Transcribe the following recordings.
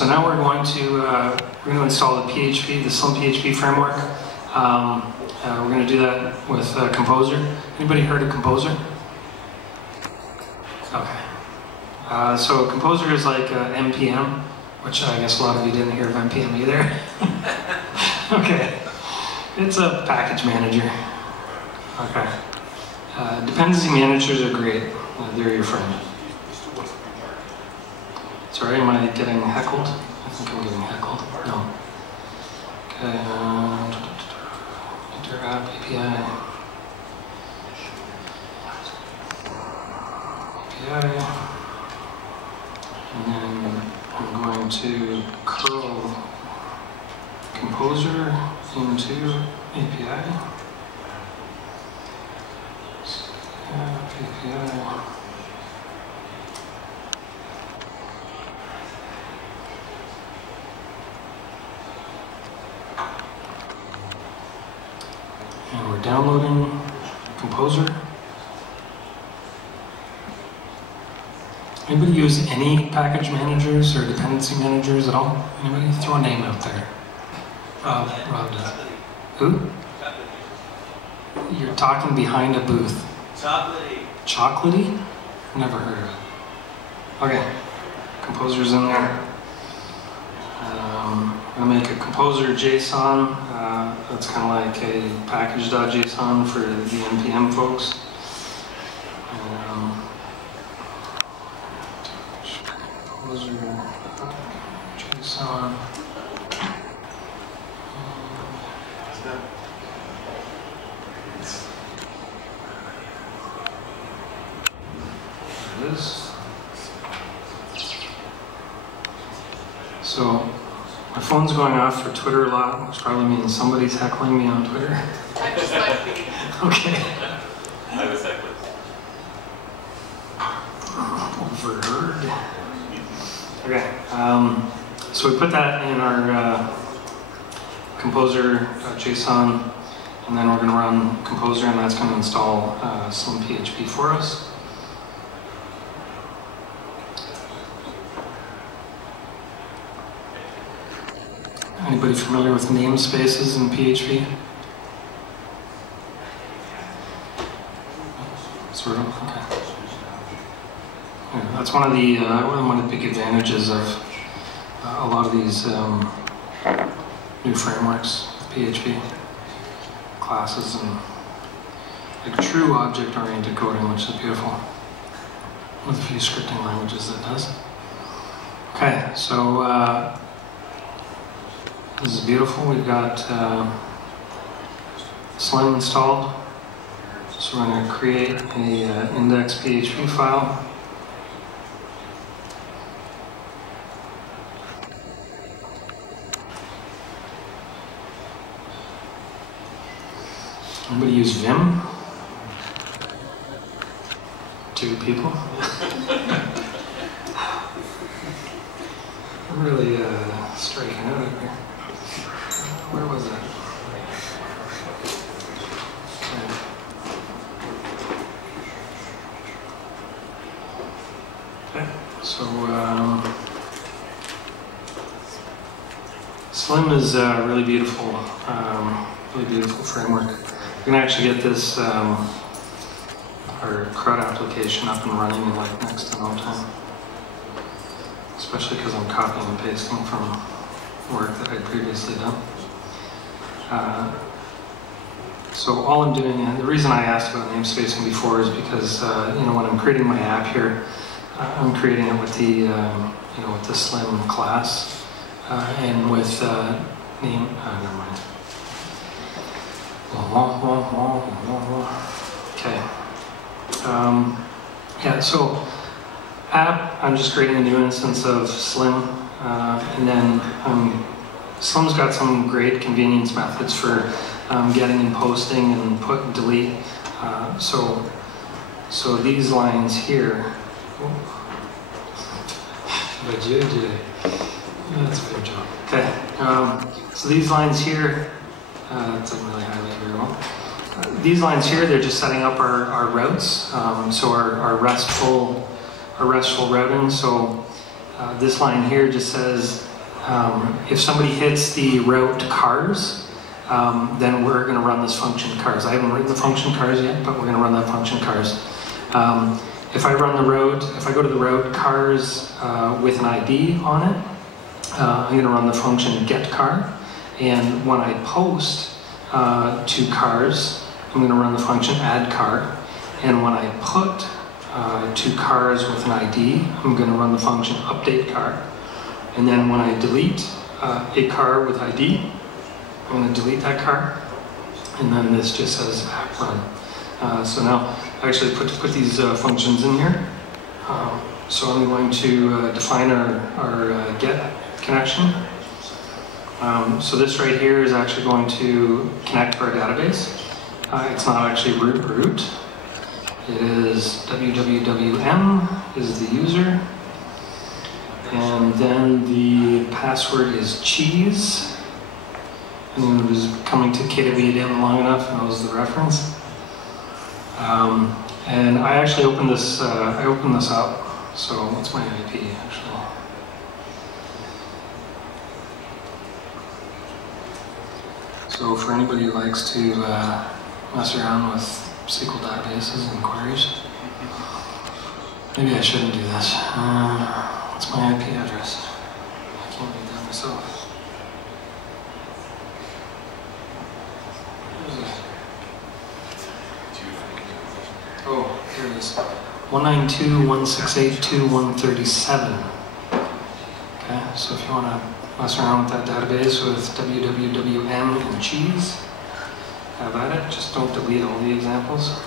So now we're going to install the PHP, the Slim PHP framework. We're going to do that with Composer. Anybody heard of Composer? Okay. So Composer is like NPM, which I guess a lot of you didn't hear of NPM either. Okay. It's a package manager. Okay. Dependency managers are great. They're your friend. Sorry, am I getting heckled? I think I'm getting heckled. No. Okay, enter app API. And then I'm going to curl Composer into API. App API. And we're downloading Composer. Anybody use any package managers or dependency managers at all? Anybody? Throw a name out there. Rob does. Who? You're talking behind a booth. Chocolatey. Chocolatey? Never heard of it. Okay. Composer's in there. I'm going to make a Composer JSON. That's kind of like a package.json for the NPM folks. Composer JSON. There it is. So my phone's going off for Twitter a lot, which probably means somebody's heckling me on Twitter. I just might be. Okay. I was heckled. Overheard. Okay. So we put that in our Composer JSON, and then we're going to run Composer, and that's going to install Slim PHP for us. Anybody familiar with namespaces in PHP? Sort of. Okay. Yeah, that's one of the big advantages of a lot of these new frameworks with PHP classes and like true object-oriented coding, which is beautiful. With a few scripting languages that does. Okay, so. This is beautiful. We've got Slim installed. So we're going to create a index PHP file. Anybody use Vim? 2 people. I'm really striking out here. Where was that? Okay. So Slim is really beautiful framework. We can actually get this our CRUD application up and running in like next to no time. Especially because I'm copying and pasting from work that I'd previously done. So all I'm doing, and the reason I asked about namespacing before is because when I'm creating my app here, I'm creating it with the with the Slim class and with name. Never mind. Okay. Yeah. So app. I'm just creating a new instance of Slim, and then Slim's got some great convenience methods for getting and posting and put and delete. So these lines here. That's a good job. Okay. So these lines here. That doesn't really highlight very well. These lines here, they're just setting up our routes. So our RESTful routing. So this line here just says if somebody hits the route cars, then we're going to run this function cars. I haven't written the function cars yet, but we're going to run that function cars. If I run the route, if I go to the route cars with an ID on it, I'm going to run the function getCar. And when I post to cars, I'm going to run the function addCar. And when I put to cars with an ID, I'm going to run the function updateCar. And then when I delete a car with ID, I'm going to delete that car. And then this just says app run. So now I actually put these functions in here. So I'm going to define our get connection. So this right here is actually going to connect to our database. It's not actually root. It is wwwm is the user. And then the password is cheese. Anyone who's coming to KWDM long enough knows the reference. And I actually opened this up. So what's my IP actually? So for anybody who likes to mess around with SQL databases and queries, maybe I shouldn't do this. What's my IP address? I can't read that myself. What is it? Oh, here it is. 192.168.2.137. Okay, so if you want to mess around with that database with wwwm and cheese, have at it. Just don't delete all the examples.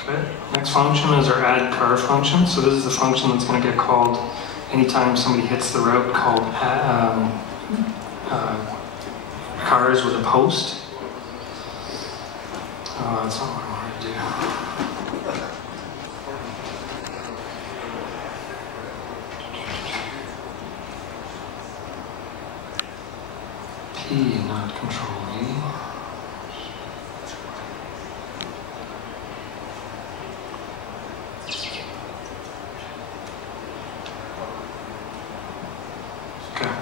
Okay. Next function is our addCar function. So this is the function that's going to get called anytime somebody hits the route called cars with a post. That's not what I wanted to do. P, not control E. Okay.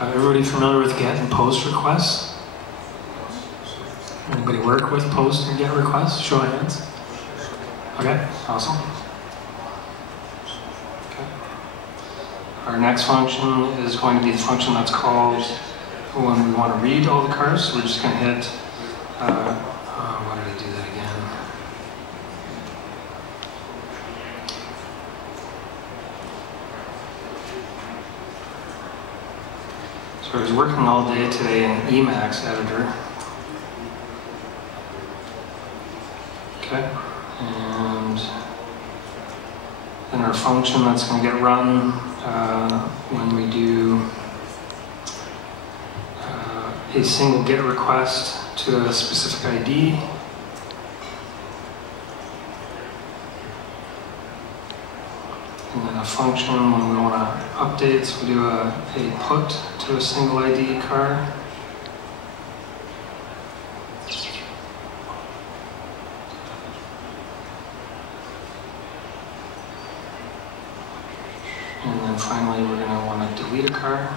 Everybody familiar with get and post requests? Anybody work with post and get requests? Show of hands. Okay, awesome. Okay. Our next function is going to be the function that's called when we want to read all the cars. So we're just going to hit, why did I do that again? So I was working all day today in Emacs editor. Okay, and then our function that's going to get run when we do a single GET request to a specific ID. And then a function when we want to update, so we do a put to a single ID car. And then finally we're going to want to delete a car.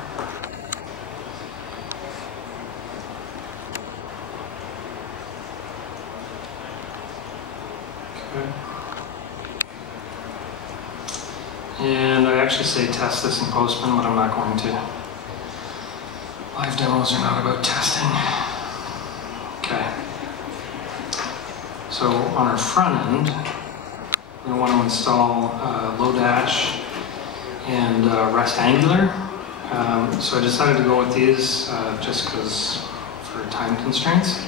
And I actually say test this in Postman, but I'm not going to. Live demos are not about testing. Okay. So on our front end, going to want to install Lodash and REST Angular. So I decided to go with these just because for time constraints.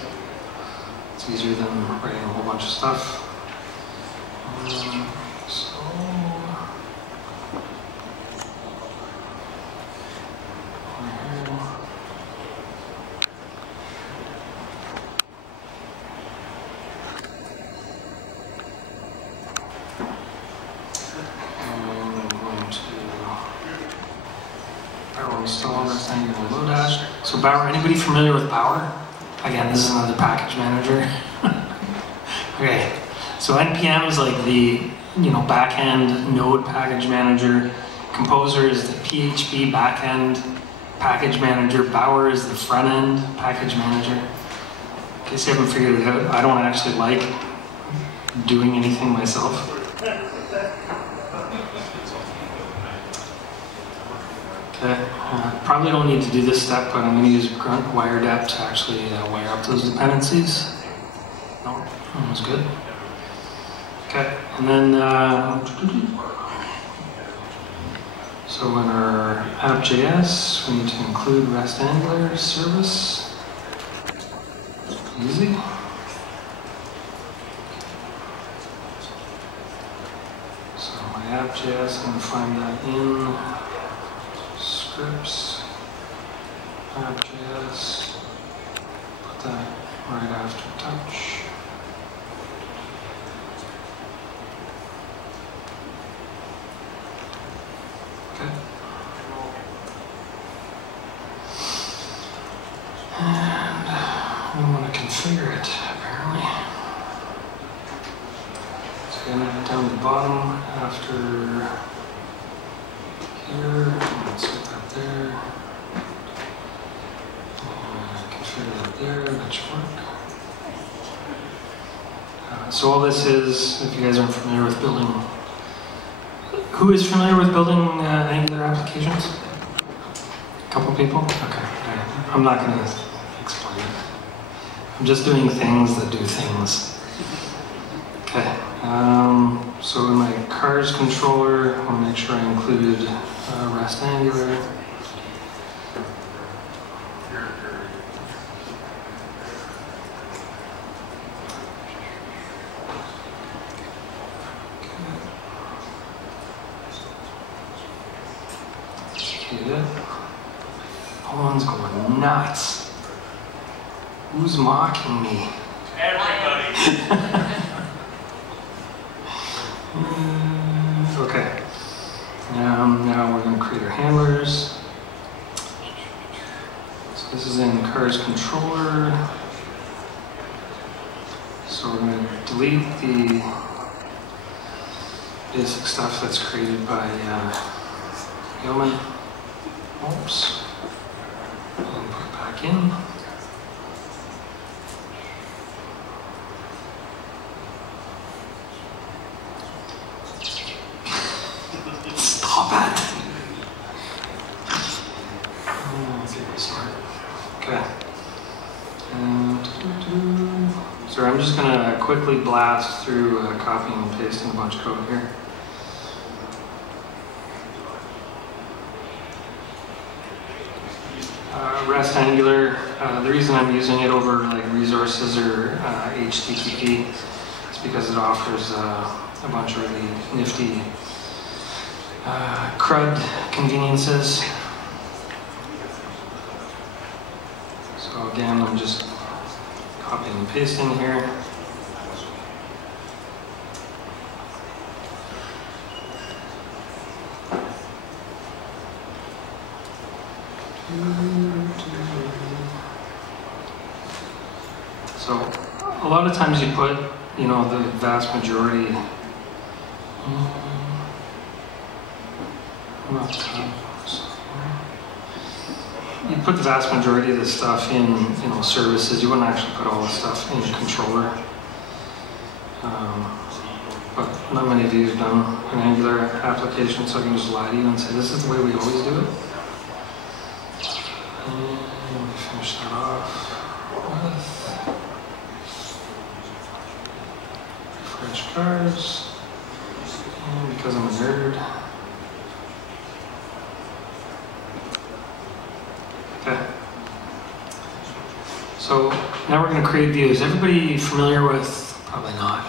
It's easier than writing a whole bunch of stuff. So Bower, anybody familiar with Bower? Again, this is another package manager. Okay, so NPM is like the backend Node package manager. Composer is the PHP backend package manager. Bower is the front end package manager. In case you haven't figured it out, I don't actually like doing anything myself. Okay, probably don't need to do this step, but I'm going to use grunt wiredep to actually wire up those dependencies. No, that was good. Okay, and then so in our app.js, we need to include REST Angular service. Easy. So my app.js, I'm going to find that in scripts, app.js, put that right after touch. Okay. And I want to configure it, apparently. So again, down the bottom after here, let's put that there. Configure that there, that should work. So all this is, if you guys aren't familiar with building, who is familiar with building Angular applications? A couple people? Okay, right. I'm not going to explain it. I'm just doing things that do things. Okay, so in my cars controller, I want to make sure I included REST Angular. Phone's going nuts. Who's mocking me? Everybody. Okay. Now we're going to create our handlers. So this is in cars controller. So we're going to delete the basic stuff that's created by Yeoman. Oops. And put it back in. Stop it! Okay. So I'm just going to quickly blast through copying and pasting a bunch of code here. REST Angular, the reason I'm using it over like resources or HTTP is because it offers a bunch of really nifty CRUD conveniences. So again, I'm just copying and pasting here. So a lot of times you put, the vast majority. You put the vast majority of this stuff in, services. You wouldn't actually put all the stuff in the controller. But not many of you have done an Angular application, so I can just lie to you and say, this is the way we always do it. And let me finish that off with fresh cars. because I'm a nerd. Okay. So now we're going to create views. Everybody familiar with, probably not.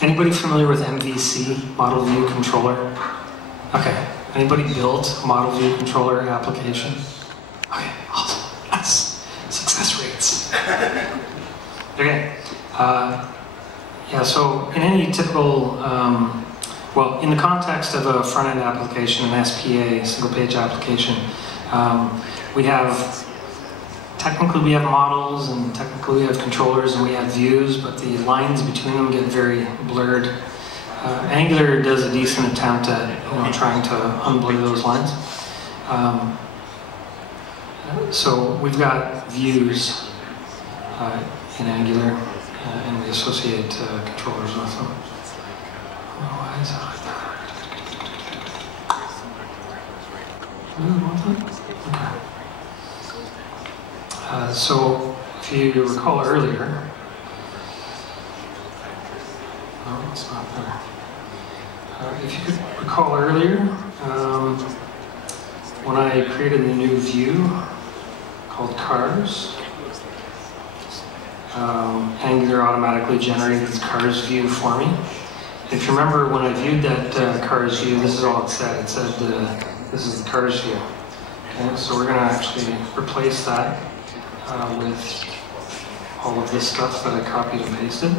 Anybody familiar with MVC, Model View Controller? Okay. Anybody built a Model View Controller application? Okay, awesome. That's success rates. Okay. Yeah, so in any typical, well, in the context of a front-end application, an SPA, single-page application, we have, technically we have models, and technically we have controllers, and we have views, but the lines between them get very blurred. Angular does a decent attempt at trying to unblur those lines. So we've got views in Angular, and we associate controllers with them. Oh, why is that like that? Really want that? Okay. So if you recall earlier, no, it's not there. If you could recall earlier, when I created the new view called cars, Angular automatically generated this cars view for me. If you remember when I viewed that cars view, this is all it said. It said this is the cars view. Okay, so we're going to actually replace that with all of this stuff that I copied and pasted.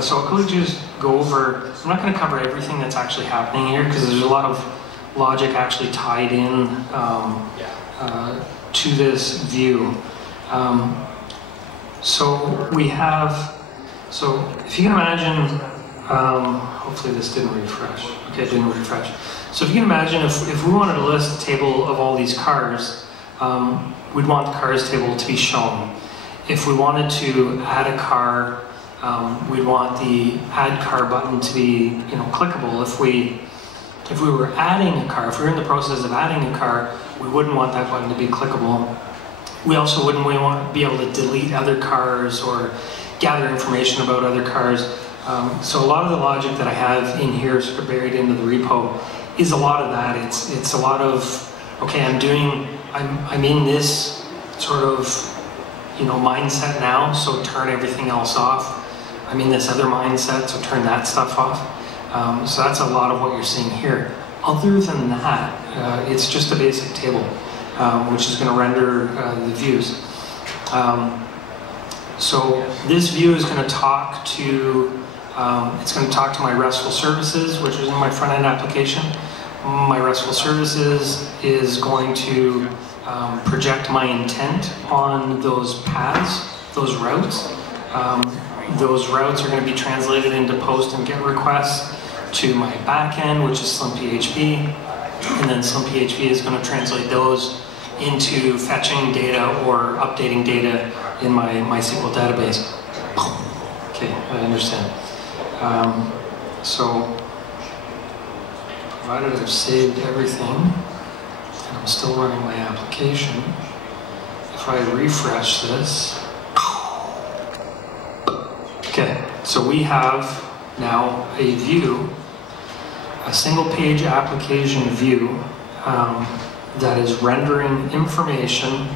So I'll quickly just go over, I'm not going to cover everything that's actually happening here because there's a lot of logic actually tied in to this view. So we have, so if you can imagine, hopefully this didn't refresh. Okay, it didn't refresh. So if you can imagine if we wanted to list a table of all these cars, we'd want the cars table to be shown. If we wanted to add a car, we'd want the add car button to be, clickable. If we were adding a car, if we were in the process of adding a car, we wouldn't want that button to be clickable. We also wouldn't want to be able to delete other cars or gather information about other cars. So a lot of the logic that I have in here, sort of buried into the repo, is a lot of that. It's a lot of, okay, I'm in this sort of mindset now, so turn everything else off. I'm in this other mindset, so turn that stuff off. So that's a lot of what you're seeing here. Other than that, it's just a basic table, which is going to render the views. So this view is going to talk to, my RESTful services, which is in my front-end application. My RESTful services is going to project my intent on those paths, those routes. Those routes are going to be translated into post and get requests to my backend, which is Slim PHP, and then Slim PHP is going to translate those into fetching data or updating data in my MySQL database. Okay, I understand. So, provided I've saved everything, and I'm still running my application, if I refresh this, okay, so we have now a view, a single page application view that is rendering information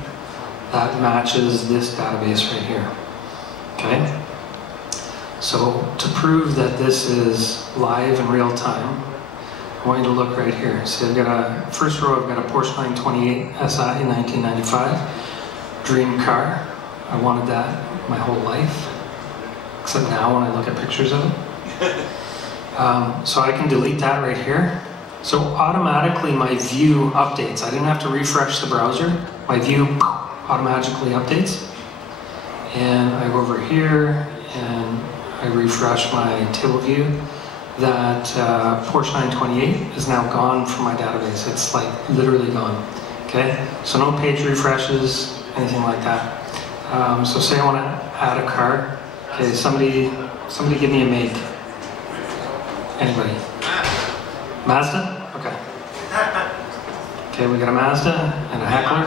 that matches this database right here. Okay? So to prove that this is live in real time, I want you to look right here. So I've got a, first row, I've got a Porsche 928 SI 1995, dream car. I wanted that my whole life, except now when I look at pictures of it. So I can delete that right here. So automatically my view updates. I didn't have to refresh the browser. My view automatically updates. And I go over here and I refresh my table view. That Porsche 928 is now gone from my database. It's like literally gone. Okay? So no page refreshes, anything like that. So say I want to add a car. Okay, somebody give me a make. Anybody? Mazda? Okay. Okay, we got a Mazda and a Heckler.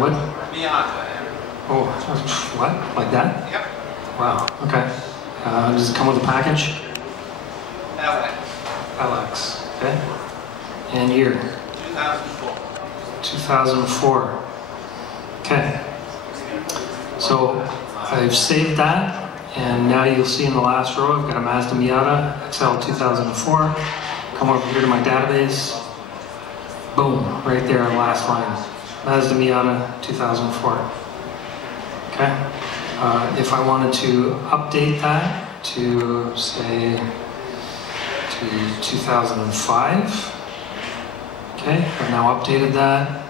What? Miata. Oh, what? Like that? Yep. Wow, okay. Does it come with a package? Have Alex. Okay. And year? 2004. 2004. Okay. So I've saved that, and now you'll see in the last row I've got a Mazda Miata XL 2004. Come over here to my database. Boom, right there, last line. Mazda Miata 2004. Okay. If I wanted to update that to, say, to 2005, okay, I've now updated that.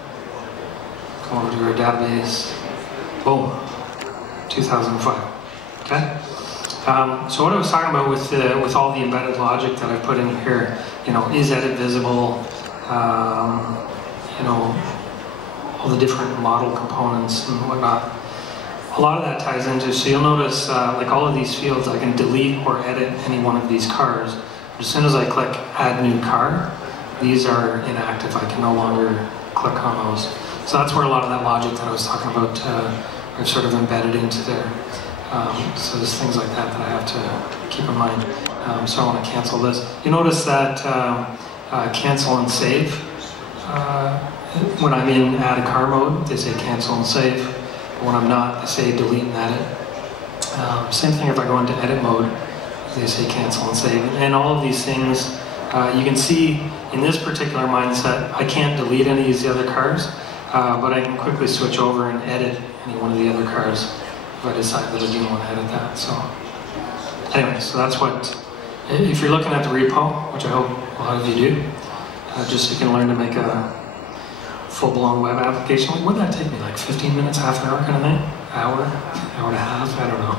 Come over to our database. Boom, 2005. Okay. So what I was talking about with all the embedded logic that I've put in here, is edit visible, all the different model components and whatnot. A lot of that ties into, so you'll notice like all of these fields, I can delete or edit any one of these cars. As soon as I click add new car, these are inactive. I can no longer click on those. So that's where a lot of that logic that I was talking about are sort of embedded into there. So there's things like that that I have to keep in mind. So I want to cancel this. You notice that cancel and save. When I'm in add a car mode, they say cancel and save. But when I'm not, they say delete and edit. Same thing if I go into edit mode, they say cancel and save. And all of these things, you can see in this particular mindset, I can't delete any of these other cars, but I can quickly switch over and edit any one of the other cars if I decide that I do want to edit that. So anyway, so that's what, if you're looking at the repo, which I hope a lot of you do, just so you can learn to make a full-blown web application. Like, would that take me, like 15 minutes, half an hour kind of thing? Hour and a half, I don't know.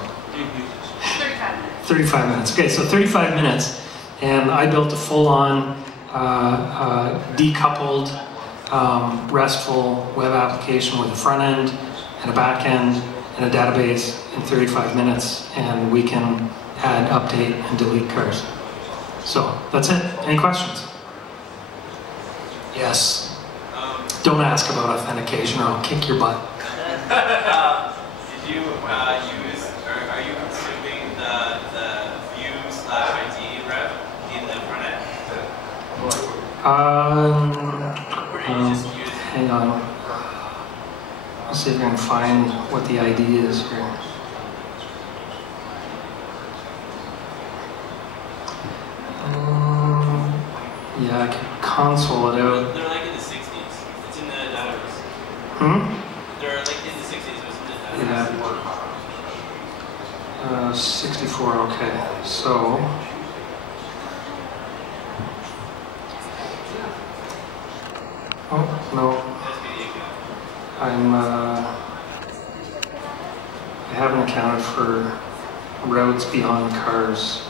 35 minutes. 35 minutes. Okay, so 35 minutes, and I built a full-on decoupled RESTful web application with a front end and a back end and a database in 35 minutes, and we can add, update, and delete cars. So that's it. Any questions? Yes. Don't ask about authentication or I'll kick your butt. Did you use, or are you consuming the view/ID rep in the front end? Or do you just use? Hang on. Let's see if I can find what the ID is here. Yeah, I can console it out. They're like in the 60s. It's in the database. They're like in the 60s. It was in the database. Yeah. 64, okay. So, oh, no. I haven't accounted for routes beyond cars.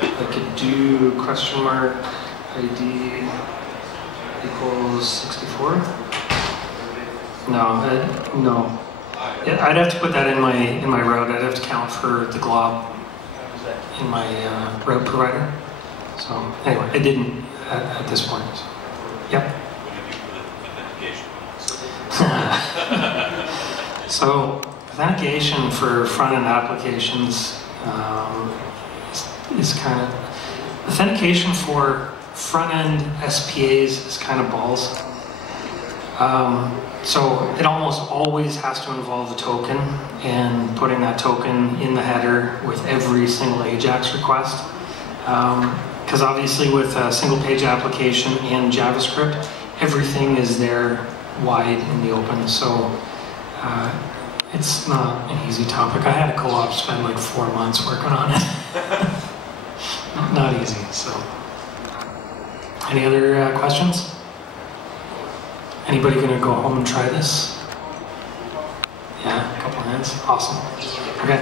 I could do question mark ID equals 64. No. Yeah, I'd have to put that in my route. I'd have to count for the glob in my route provider. So anyway, I didn't at this point. So. Yep. So authentication for front-end applications is kind of, authentication for front-end SPAs is kind of balls. So it almost always has to involve a token and putting that token in the header with every single AJAX request. Because obviously with a single page application in JavaScript, everything is there wide in the open. So it's not an easy topic. I had a co-op spend like 4 months working on it. Not easy, so. Any other questions? Anybody gonna go home and try this? Yeah, a couple hands, awesome. Okay,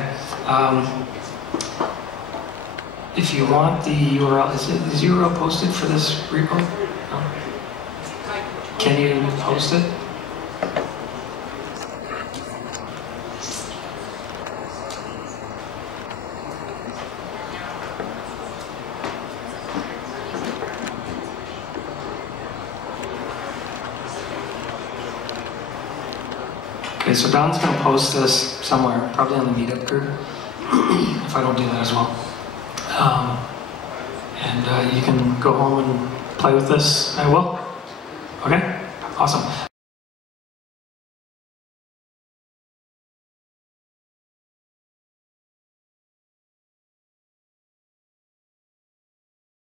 if you want the URL, is the URL posted for this repo? No? Can you post it? Okay, so Don's going to post this somewhere, probably on the meetup group, if I don't do that as well. and you can go home and play with this. I will. Okay, awesome.